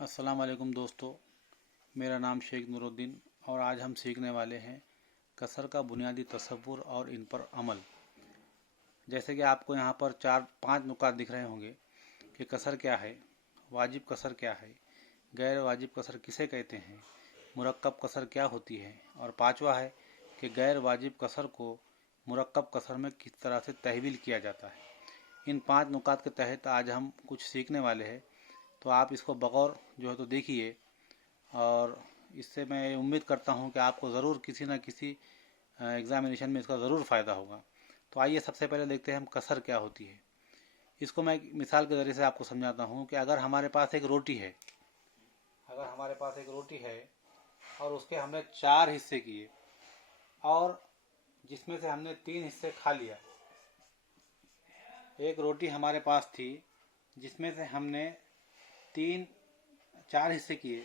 अस्सलाम वालेकुम दोस्तों, मेरा नाम शेख नूरुद्दीन और आज हम सीखने वाले हैं कसर का बुनियादी तसव्वुर और इन पर अमल। जैसे कि आपको यहाँ पर 4-5 नुकात दिख रहे होंगे कि कसर क्या है, वाजिब कसर क्या है, गैर वाजिब कसर किसे कहते हैं, मुरक्कब कसर क्या होती है और पांचवा है कि गैर वाजिब कसर को मुरक्कब कसर में किस तरह से तहवील किया जाता है। इन 5 नुकात के तहत आज हम कुछ सीखने वाले हैं, तो आप इसको बगौर जो है तो देखिए और इससे मैं उम्मीद करता हूँ कि आपको ज़रूर किसी न किसी एग्ज़ामिनेशन में इसका ज़रूर फ़ायदा होगा। तो आइए सबसे पहले देखते हैं हम कसर क्या होती है। इसको मैं एक मिसाल के ज़रिए से आपको समझाता हूँ कि अगर हमारे पास एक रोटी है, और उसके हमने 4 हिस्से किए और जिसमें से हमने 3 हिस्से खा लिया। एक रोटी हमारे पास थी जिसमें से हमने 4 हिस्से किए,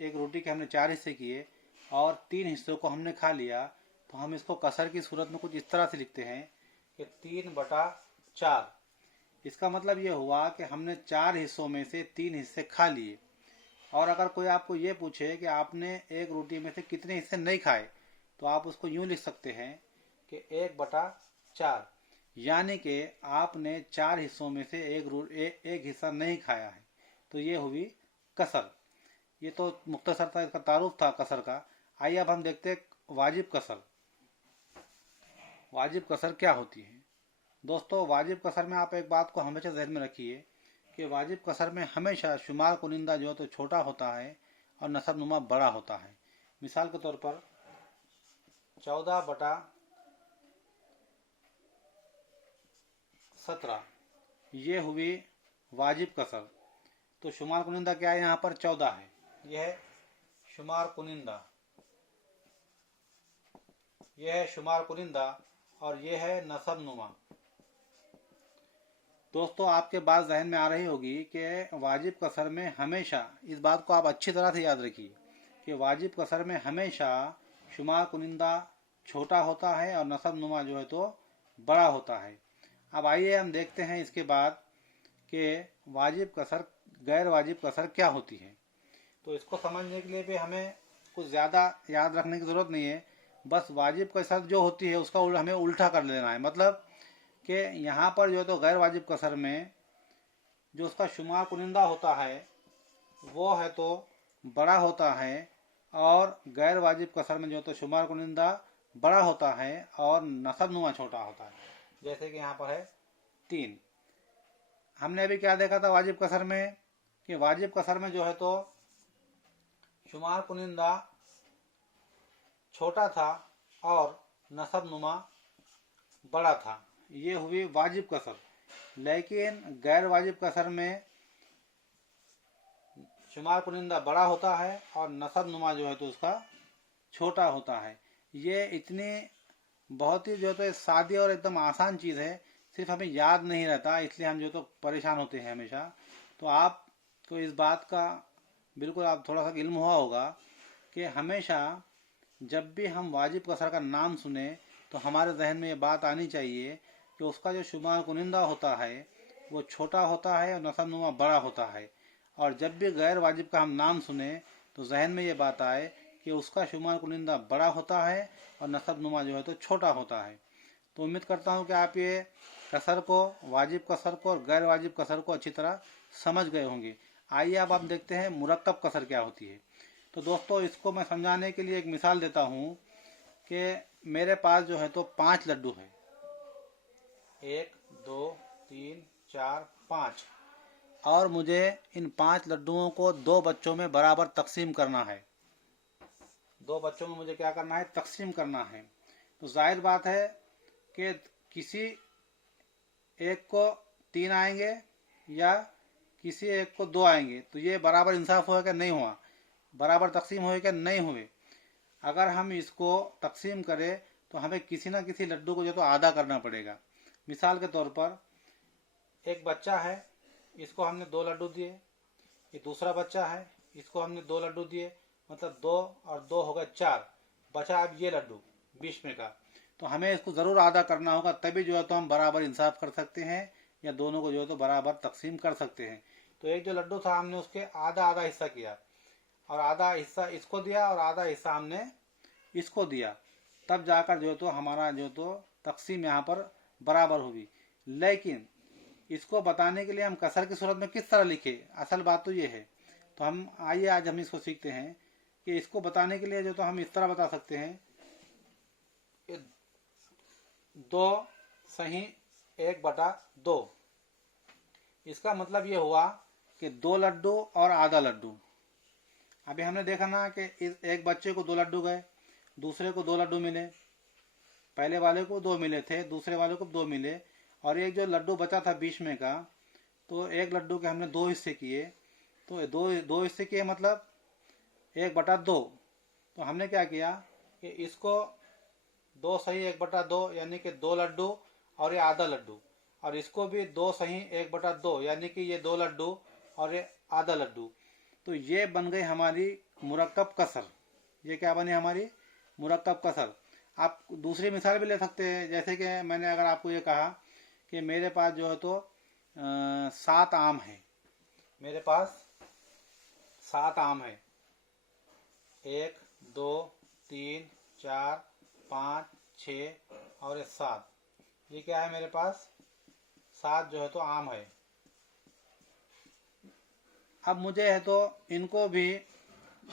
एक रोटी के हमने 4 हिस्से किए और 3 हिस्सों को हमने खा लिया, तो हम इसको कसर की सूरत में कुछ इस तरह से लिखते हैं कि 3/4। इसका मतलब ये हुआ कि हमने 4 हिस्सों में से 3 हिस्से खा लिए। और अगर कोई आपको ये पूछे कि आपने एक रोटी में से कितने हिस्से नहीं खाए, तो आप उसको यूँ लिख सकते हैं कि 1/4, यानी कि आपने 4 हिस्सों में से एक हिस्सा नहीं खाया है। तो ये हुई कसर। ये तो मुख्तसर था, इसका तारुफ था कसर का। आइए अब हम देखते हैं वाजिब कसर। वाजिब कसर क्या होती है। दोस्तों, वाजिब कसर में आप एक बात को हमेशा ज़हन में रखिए कि वाजिब कसर में हमेशा शुमार कुनिंदा जो है तो छोटा होता है और नसब नुमा बड़ा होता है। मिसाल के तौर पर 14/17 ये हुई वाजिब कसर। तो शुमार कुनिंदा क्या है, यहाँ पर 14 है, यह है शुमार कुनिंदा, और यह है नसब नुमा। दोस्तों, आपके बात जहन में आ रही होगी कि वाजिब कसर में हमेशा, इस बात को आप अच्छी तरह से याद रखिए कि वाजिब कसर में हमेशा शुमार कुनिंदा छोटा होता है और नसब नुमा जो है तो बड़ा होता है। अब आइए हम देखते हैं इसके बाद कि वाजिब कसर गैर वाजिब कसर क्या होती है। तो इसको समझने के लिए भी हमें कुछ ज़्यादा याद रखने की ज़रूरत नहीं है, बस वाजिब कसर जो होती है उसका हमें उल्टा कर लेना है। मतलब कि यहाँ पर जो है तो गैर वाजिब कसर में जो उसका शुमार कुनिंदा होता है वो है तो बड़ा होता है, और गैर वाजिब कसर में जो है तो शुमार कुनिंदा बड़ा होता है और नसब नुमा छोटा होता है। जैसे कि यहाँ पर है 3। हमने अभी क्या देखा था वाजिब कसर में कि वाजिब कसर में जो है तो शुमार कुनिंदा छोटा था और नसब नुमा बड़ा था। ये हुई वाजिब कसर। लेकिन गैर वाजिब कसर में शुमार कुनिंदा बड़ा होता है और नसब नुमा जो है तो उसका छोटा होता है। ये इतनी बहुत ही जो है तो सादी और एकदम आसान चीज़ है, सिर्फ हमें याद नहीं रहता, इसलिए हम जो तो परेशान होते हैं हमेशा। तो आपको इस बात का बिल्कुल आप थोड़ा सा इल्म हुआ होगा कि हमेशा जब भी हम वाजिब कसर का नाम सुने तो हमारे जहन में ये बात आनी चाहिए कि उसका जो शुमार कुनिंदा होता है वो छोटा होता है और नसब नुमा बड़ा होता है। और जब भी गैर वाजिब का हम नाम सुने तो जहन में ये बात आए कि उसका शुमार कुनिंदा बड़ा होता है और नसब नुमा जो है तो छोटा होता है। तो उम्मीद करता हूँ कि आप ये कसर को, वाजिब कसर को और गैर वाजिब कसर को अच्छी तरह समझ गए होंगे। आइए अब आप देखते हैं मुरक्कब कसर क्या होती है। तो दोस्तों, इसको मैं समझाने के लिए एक मिसाल देता हूँ कि मेरे पास जो है तो 5 लड्डू है, 1 2 3 4 5, और मुझे इन 5 लड्डुओं को 2 बच्चों में बराबर तकसीम करना है। 2 बच्चों में मुझे क्या करना है, तकसीम करना है। तो जाहिर बात है कि किसी एक को 3 आएंगे या किसी एक को 2 आएंगे, तो ये बराबर इंसाफ हुआ कि नहीं हुआ, बराबर तकसीम हुए कि नहीं हुए। अगर हम इसको तकसीम करें तो हमें किसी न किसी लड्डू को जो तो आधा करना पड़ेगा। मिसाल के तौर पर एक बच्चा है, इसको हमने 2 लड्डू दिए, ये दूसरा बच्चा है, इसको हमने 2 लड्डू दिए, मतलब 2 और 2 हो गए 4, बचा अब ये लड्डू बीच में का। तो हमें इसको ज़रूर आधा करना होगा, तभी जो है तो हम बराबर इंसाफ कर सकते हैं या दोनों को जो है तो बराबर तकसीम कर सकते हैं। तो एक जो लड्डू था हमने उसके आधा आधा हिस्सा किया, और आधा हिस्सा इसको दिया और आधा हिस्सा हमने इसको दिया, तब जाकर जो तो हमारा जो तो तकसीम यहाँ पर बराबर होगी। लेकिन इसको बताने के लिए हम कसर की सूरत में किस तरह लिखे, असल बात तो ये है। तो हम आइए आज हम इसको सीखते हैं कि इसको बताने के लिए जो तो हम इस तरह बता सकते हैं कि 2/1/2। इसका मतलब ये हुआ कि 2 लड्डू और आधा लड्डू। अभी हमने देखा ना कि एक बच्चे को 2 लड्डू गए, दूसरे को 2 लड्डू मिले, पहले वाले को 2 मिले थे, दूसरे वाले को 2 मिले, और एक जो लड्डू बचा था बीच में का, तो एक लड्डू के हमने 2 हिस्से किए। तो दो हिस्से किए मतलब 1/2। तो हमने क्या किया कि इसको 2/1/2 यानी कि 2 लड्डू और ये आधा लड्डू, और इसको भी 2/1/2 यानी कि ये 2 लड्डू और ये आधा लड्डू। तो ये बन गई हमारी मुरक्कब कसर। ये क्या बनी हमारी मुरक्कब कसर। आप दूसरी मिसाल भी ले सकते हैं, जैसे कि मैंने अगर आपको ये कहा कि मेरे पास जो है तो 7 आम है, मेरे पास 7 आम है, 1 2 3 4 5 6 और ये 7। ये क्या है, मेरे पास 7 जो है तो आम है। अब मुझे है तो इनको भी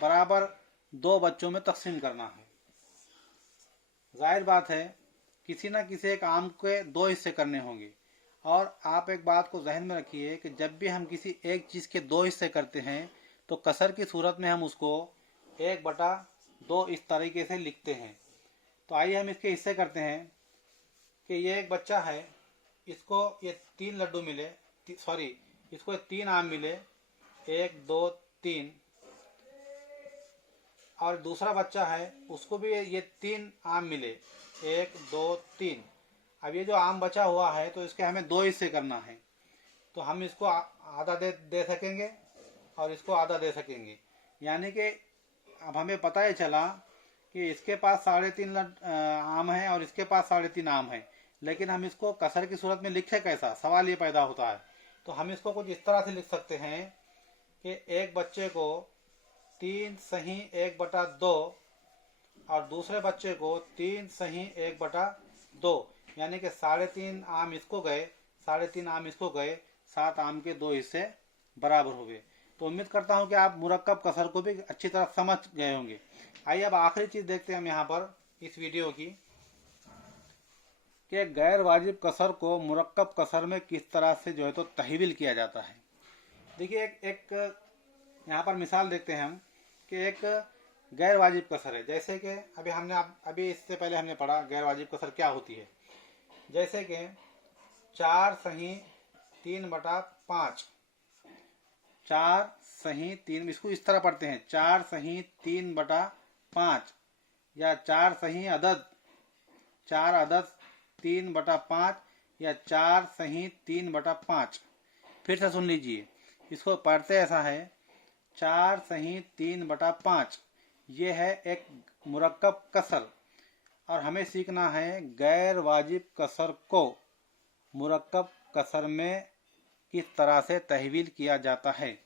बराबर 2 बच्चों में तकसीम करना है। जाहिर बात है किसी न किसी एक आम के 2 हिस्से करने होंगे। और आप एक बात को जहन में रखिए कि जब भी हम किसी एक चीज़ के 2 हिस्से करते हैं तो कसर की सूरत में हम उसको 1/2 इस तरीके से लिखते हैं। तो आइए हम इसके हिस्से करते हैं कि ये एक बच्चा है, इसको ये 3 लड्डू मिले, सॉरी इसको 3 आम मिले, 1 2 3, और दूसरा बच्चा है उसको भी ये 3 आम मिले, 1 2 3। अब ये जो आम बचा हुआ है तो इसके हमें 2 हिस्से करना है। तो हम इसको आधा दे सकेंगे और इसको आधा दे सकेंगे, यानी कि अब हमें पता ही चला कि इसके पास 3.5 आम है और इसके पास 3.5 आम है। लेकिन हम इसको कसर की सूरत में लिखे कैसा, सवाल ये पैदा होता है। तो हम इसको कुछ इस तरह से लिख सकते हैं कि एक बच्चे को 3/1/2 और दूसरे बच्चे को 3/1/2, यानी कि 3.5 आम इसको गए, 3.5 आम इसको गए, 7 आम के 2 हिस्से बराबर हो गए। तो उम्मीद करता हूं कि आप मुरक्कब कसर को भी अच्छी तरह समझ गए होंगे। आइए अब आखिरी चीज देखते हैं हम यहाँ पर इस वीडियो की, कि गैर वाजिब कसर को मुरक्कब कसर में किस तरह से जो है तो तहवील किया जाता है। देखिए एक यहाँ पर मिसाल देखते हैं हम कि एक गैर वाजिब कसर है। जैसे कि अभी इससे पहले हमने पढ़ा गैर वाजिब कसर क्या होती है। जैसे कि 4/3/5, 4/3, इसको इस तरह पढ़ते हैं 4/3/5, या 4 अदद 3/5, या 4/3/5। फिर से सुन लीजिए, इसको पढ़ते ऐसा है 4/3/5। ये है एक मुरक्कब कसर, और हमें सीखना है गैर वाजिब कसर को मुरक्कब कसर में किस तरह से तहवील किया जाता है।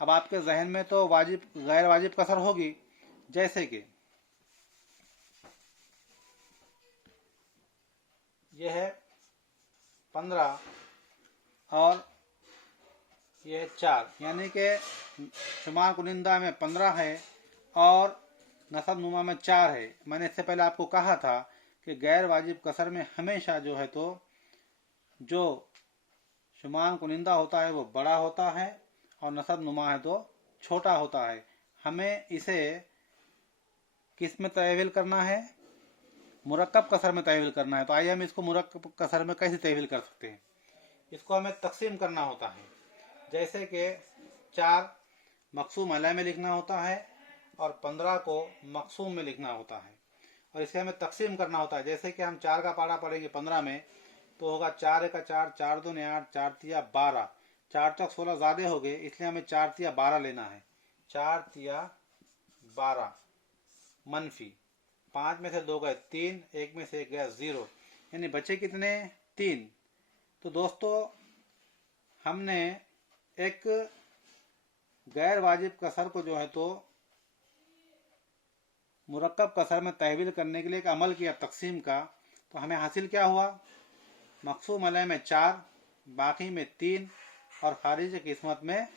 अब आपके जहन में तो गैर वाजिब कसर होगी, जैसे कि यह है 15 और यह है 4, यानी कि शुमार कुनिंदा में 15 है और नसब नुमा में 4 है। मैंने इससे पहले आपको कहा था कि गैर वाजिब कसर में हमेशा जो है तो जो शुमार कुनिंदा होता है वो बड़ा होता है और नसब नुमा है तो छोटा होता है। हमें इसे किस में तहवील करना है, मुरक्कब कसर में तहवील करना है। तो आइए हम इसको मुरक्कब कसर में कैसे तहवील कर सकते हैं। इसको हमें तकसीम करना होता है। जैसे कि 4 मकसूम अलह में लिखना होता है और 15 को मकसूम में लिखना होता है, और इसे हमें तकसीम करना होता है। जैसे कि हम 4 का पारा पढ़ेंगे 15 में तो होगा 4 1 4, 4 2 8, 4 3 12, 4 चौक 16 ज़्यादा हो गए, इसलिए हमें 4 3 12 लेना है। 4 3 12 मनफी 5 में से 2 गए 3, 1 में से 1 गया 0, यानी बचे कितने 3। तो दोस्तों हमने एक गैर वाजिब कसर को जो है तो मुरक्कब कसर में तहवील करने के लिए एक अमल किया तकसीम का, तो हमें हासिल क्या हुआ? मकसूम अलैह में 4, बाकी में 3 और खारिज किस्मत में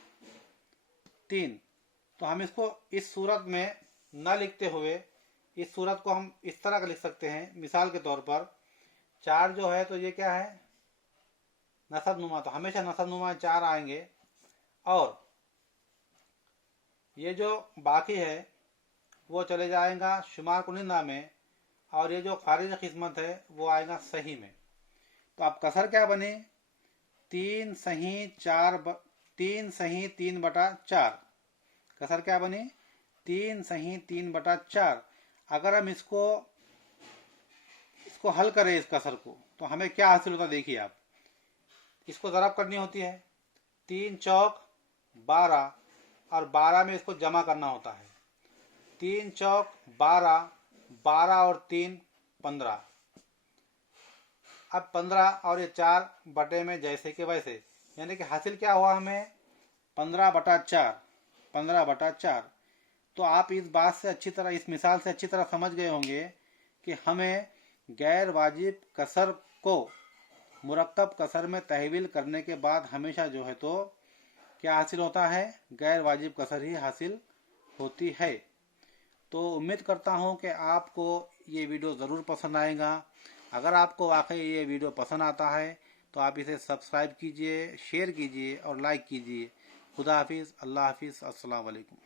3। तो हम इसको इस सूरत में न लिखते हुए इस सूरत को हम इस तरह का लिख सकते हैं। मिसाल के तौर पर 4 जो है तो ये क्या है? नसब नुमा, तो हमेशा नसब नुमा 4 आएंगे। और ये जो बाकी है वो चले जाएगा शुमार कुनिंदा में, और ये जो खारिज किस्मत है वो आएगा सही में। तो अब कसर क्या बने? 3 सही 3/4। कसर क्या बने? 3 सही 3/4। अगर हम इसको हल करें इस कसर को, तो हमें क्या हासिल होता? देखिए आप, इसको ज़रब करनी होती है। 3 चौक 12 और 12 में इसको जमा करना होता है। 3 चौक 12, 12 और 3 15। अब 15 और ये 4 बटे में जैसे कि वैसे, यानी कि हासिल क्या हुआ हमें? 15/4। 15/4। तो आप इस बात से अच्छी तरह, इस मिसाल से अच्छी तरह समझ गए होंगे कि हमें गैर वाजिब कसर को मुरक्कब कसर में तहवील करने के बाद हमेशा जो है तो क्या हासिल होता है? गैर वाजिब कसर ही हासिल होती है। तो उम्मीद करता हूँ कि आपको ये वीडियो ज़रूर पसंद आएगा। अगर आपको वाकई ये वीडियो पसंद आता है तो आप इसे सब्सक्राइब कीजिए, शेयर कीजिए और लाइक कीजिए। खुदा हाफिज़, अल्लाह हाफिज़, अस्सलाम वालेकुम।